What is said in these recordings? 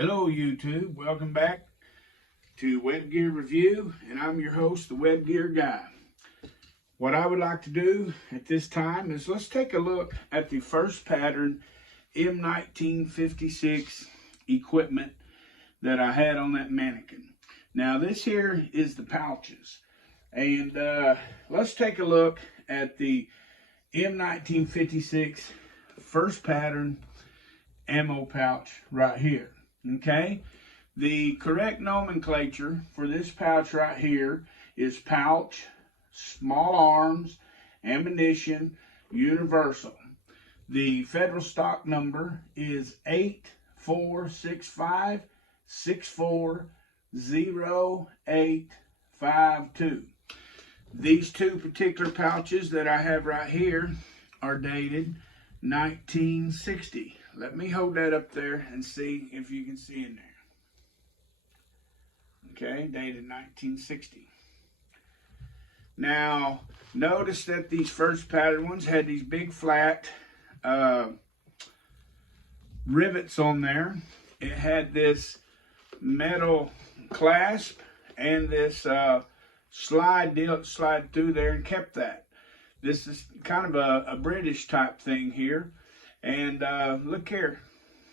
Hello YouTube, welcome back to Web Gear Review, and I'm your host, the Web Gear Guy. What I would like to do at this time is let's take a look at the first pattern M-1956 equipment that I had on that mannequin. Now this here is the pouches, and let's take a look at the M-1956 first pattern ammo pouch right here. Okay, the correct nomenclature for this pouch right here is pouch, small arms, ammunition, universal. The federal stock number is 8465640852. These two particular pouches that I have right here are dated 1960. Let me hold that up there and see if you can see in there. Okay, dated 1960. Now, notice that these first pattern ones had these big flat rivets on there. It had this metal clasp and this slide through there and kept that. This is kind of a British type thing here. And look here,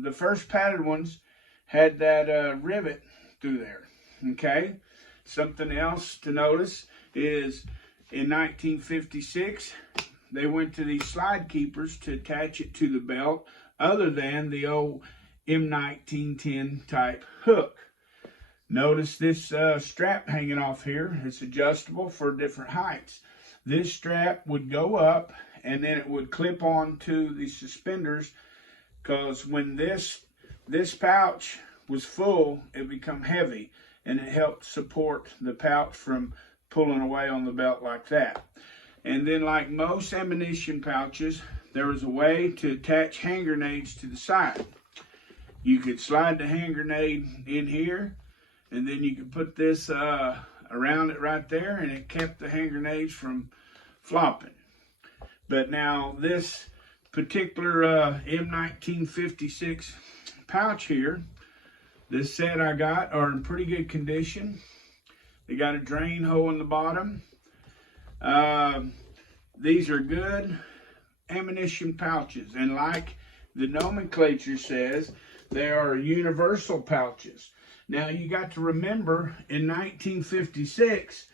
the first pattern ones had that rivet through there. Okay, something else to notice is in 1956 they went to these slide keepers to attach it to the belt, other than the old M1910 type hook. Notice this strap hanging off here. It's adjustable for different heights. This strap would go up and then it would clip on to the suspenders, because when this pouch was full, it became heavy, and it helped support the pouch from pulling away on the belt like that. And then, like most ammunition pouches, there was a way to attach hand grenades to the side. You could slide the hand grenade in here, and then you could put this around it right there, and it kept the hand grenades from flopping. But now this particular M1956 pouch here, this set I got, are in pretty good condition. They got a drain hole in the bottom. These are good ammunition pouches, and like the nomenclature says, they are universal pouches. Now you got to remember, in 1956,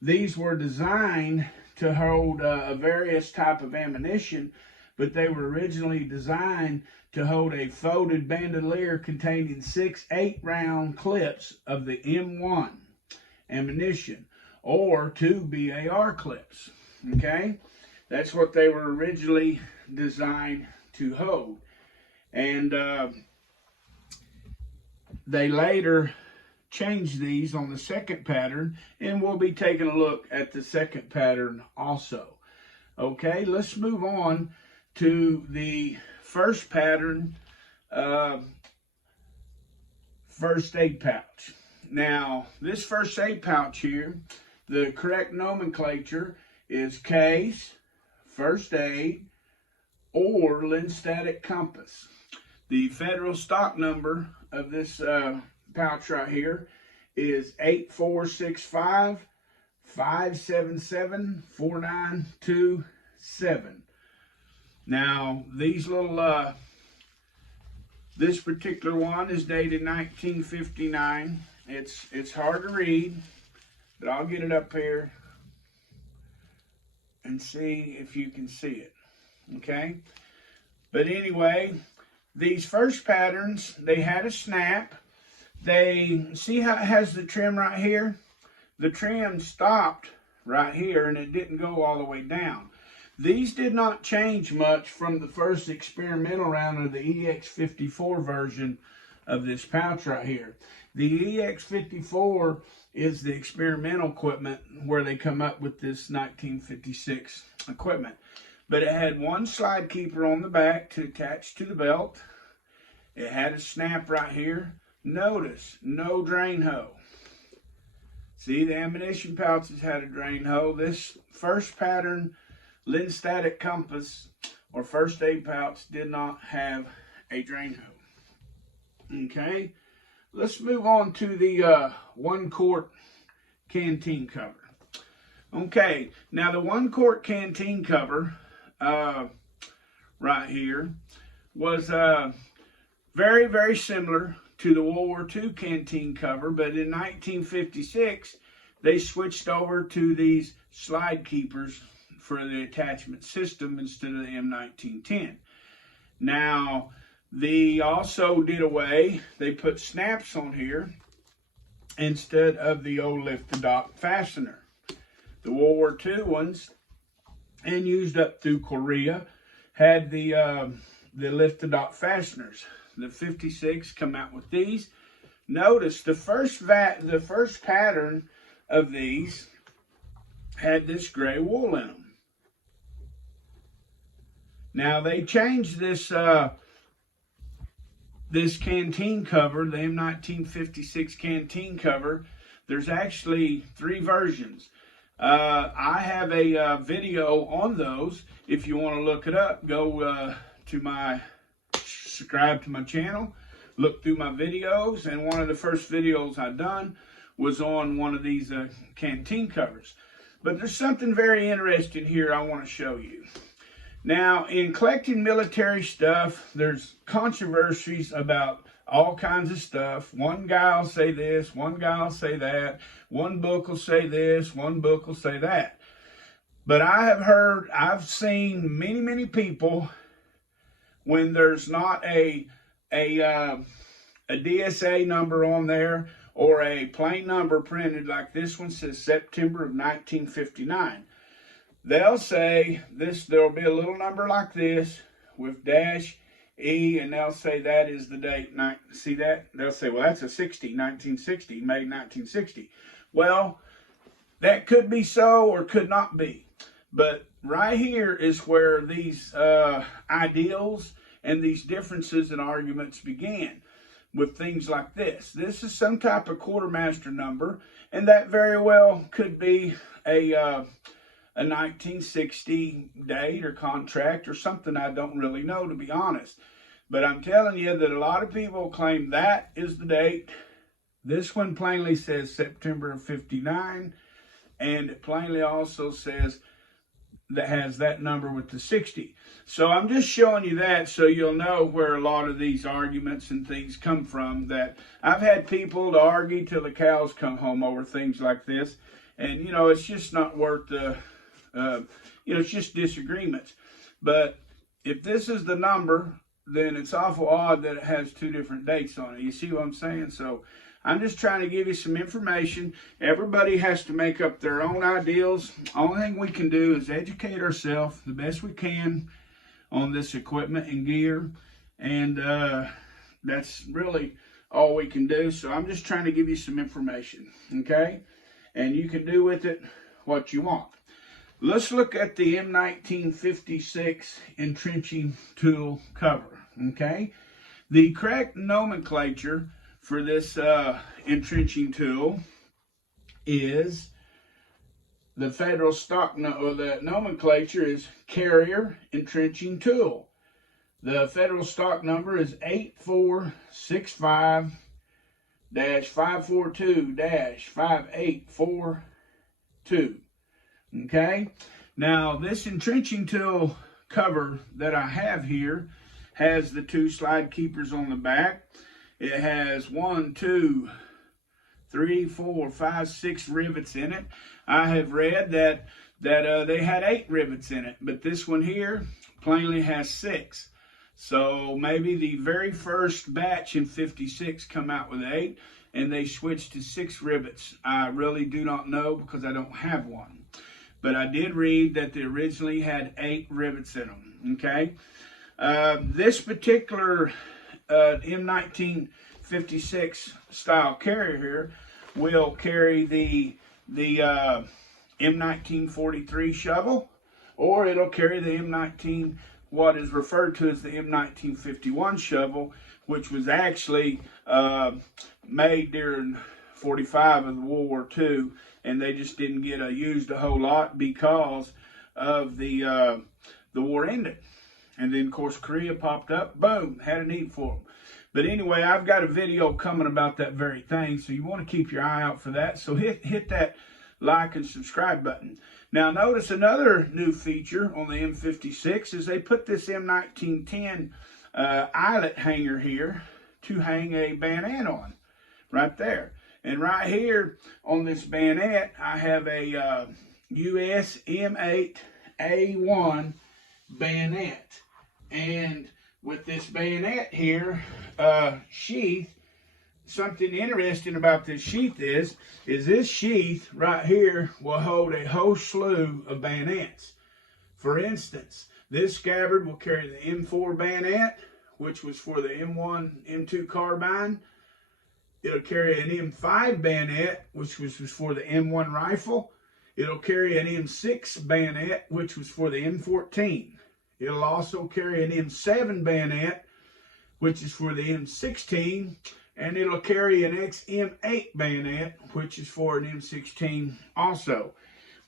these were designed to hold a various type of ammunition, but they were originally designed to hold a folded bandolier containing 6 8-round clips of the M1 ammunition, or 2 BAR clips. Okay, that's what they were originally designed to hold. And they later changed these on the second pattern, and we'll be taking a look at the second pattern also. Okay, let's move on to the first pattern first aid pouch. Now, this first aid pouch here, the correct nomenclature is case, first aid, or lens-static compass. The federal stock number of this pouch right here is 8465774927. Now these little this particular one is dated 1959. It's hard to read, but I'll get it up here and see if you can see it. Okay, but anyway, these first patterns, they had a snap. They see how it has the trim right here? The trim stopped right here, and it didn't go all the way down. These did not change much from the first experimental round of the EX54 version of this pouch right here. The EX54 is the experimental equipment where they come up with this 1956 equipment. But it had one slide keeper on the back to attach to the belt. It had a snap right here. Notice, no drain hole. See, the ammunition pouches had a drain hole. This first pattern lens-static compass or first aid pouch did not have a drain hole. Okay, let's move on to the 1 quart canteen cover. Okay, now the 1 quart canteen cover right here was very, very similar to the World War II canteen cover, but in 1956, they switched over to these slide keepers for the attachment system instead of the M-1910. Now, they also did away, they put snaps on here instead of the old lift-to-dock fastener. The World War II ones, and used up through Korea, had the lift-to-dock fasteners. The 56 come out with these. Notice the first pattern of these had this gray wool in them. Now they changed this this canteen cover, the M-1956 canteen cover. There's actually 3 versions. I have a video on those. If you want to look it up, go subscribe to my channel, look through my videos, and one of the first videos I done was on one of these canteen covers. But there's something very interesting here I want to show you. Now, in collecting military stuff, there's controversies about all kinds of stuff. One guy will say this, one guy will say that, one book will say this, one book will say that. But I've seen many people, when there's not a DSA number on there or a plain number printed like this one says September of 1959. They'll say this, there'll be a little number like this with dash E, and they'll say that is the date. See that? They'll say, well, that's a 1960, May 1960. Well, that could be so or could not be. But right here is where these ideals and these differences in arguments began with things like this. This is some type of quartermaster number, and that very well could be a 1960 date or contract or something. I don't really know, to be honest. But I'm telling you that a lot of people claim that is the date. This one plainly says September of 59, and it plainly also says that has that number with the 60. So I'm just showing you that so you'll know where a lot of these arguments and things come from. That I've had people to argue till the cows come home over things like this, and you know, it's just not worth the it's just disagreements. But if this is the number, then it's awful odd that it has 2 different dates on it. You see what I'm saying? So I'm just trying to give you some information. Everybody has to make up their own ideals. Only thing we can do is educate ourselves the best we can on this equipment and gear. And that's really all we can do. So I'm just trying to give you some information, okay? And you can do with it what you want. Let's look at the M-1956 entrenching tool cover, okay? The correct nomenclature for this entrenching tool is the federal stock, or the nomenclature is carrier entrenching tool. The federal stock number is 8465-542-5842. Okay, now this entrenching tool cover that I have here has the 2 slide keepers on the back. It has 1, 2, 3, 4, 5, 6 rivets in it. I have read that they had 8 rivets in it, but this one here plainly has 6. So maybe the very first batch in 56 come out with 8, and they switched to 6 rivets. I really do not know because I don't have one. But I did read that they originally had 8 rivets in them, okay? This particular M-1956 style carrier here will carry the M-1943 shovel, or it'll carry the M-19, what is referred to as the M-1951 shovel, which was actually made during 45 of the World War II, and they just didn't get used a whole lot because of the war ended. And then, of course, Korea popped up, boom, had a need for them. But anyway, I've got a video coming about that very thing, so you want to keep your eye out for that. So hit that like and subscribe button. Now notice another new feature on the M56 is they put this M-1910 eyelet hanger here to hang a bayonet on, right there. And right here on this bayonet, I have a US M8A1 bayonet. And with this bayonet here, sheath, something interesting about this sheath is this sheath right here will hold a whole slew of bayonets. For instance, this scabbard will carry the M4 bayonet, which was for the M1, M2 carbine. It'll carry an M5 bayonet, which was for the M1 rifle. It'll carry an M6 bayonet, which was for the M14. It'll also carry an M7 bayonet, which is for the M16. And it'll carry an XM8 bayonet, which is for an M16 also.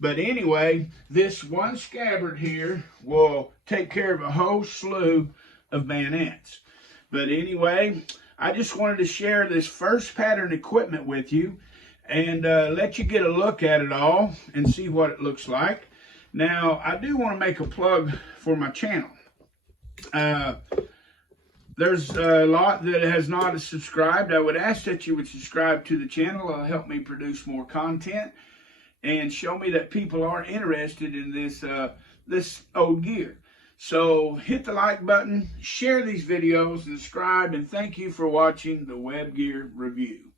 But anyway, this one scabbard here will take care of a whole slew of bayonets. But anyway, I just wanted to share this first pattern equipment with you and let you get a look at it all and see what it looks like. Now, I do want to make a plug for my channel. There's a lot that has not subscribed. I would ask that you would subscribe to the channel. It'll help me produce more content and show me that people are interested in this old gear. So hit the like button, share these videos, subscribe, and thank you for watching the Web Gear Review.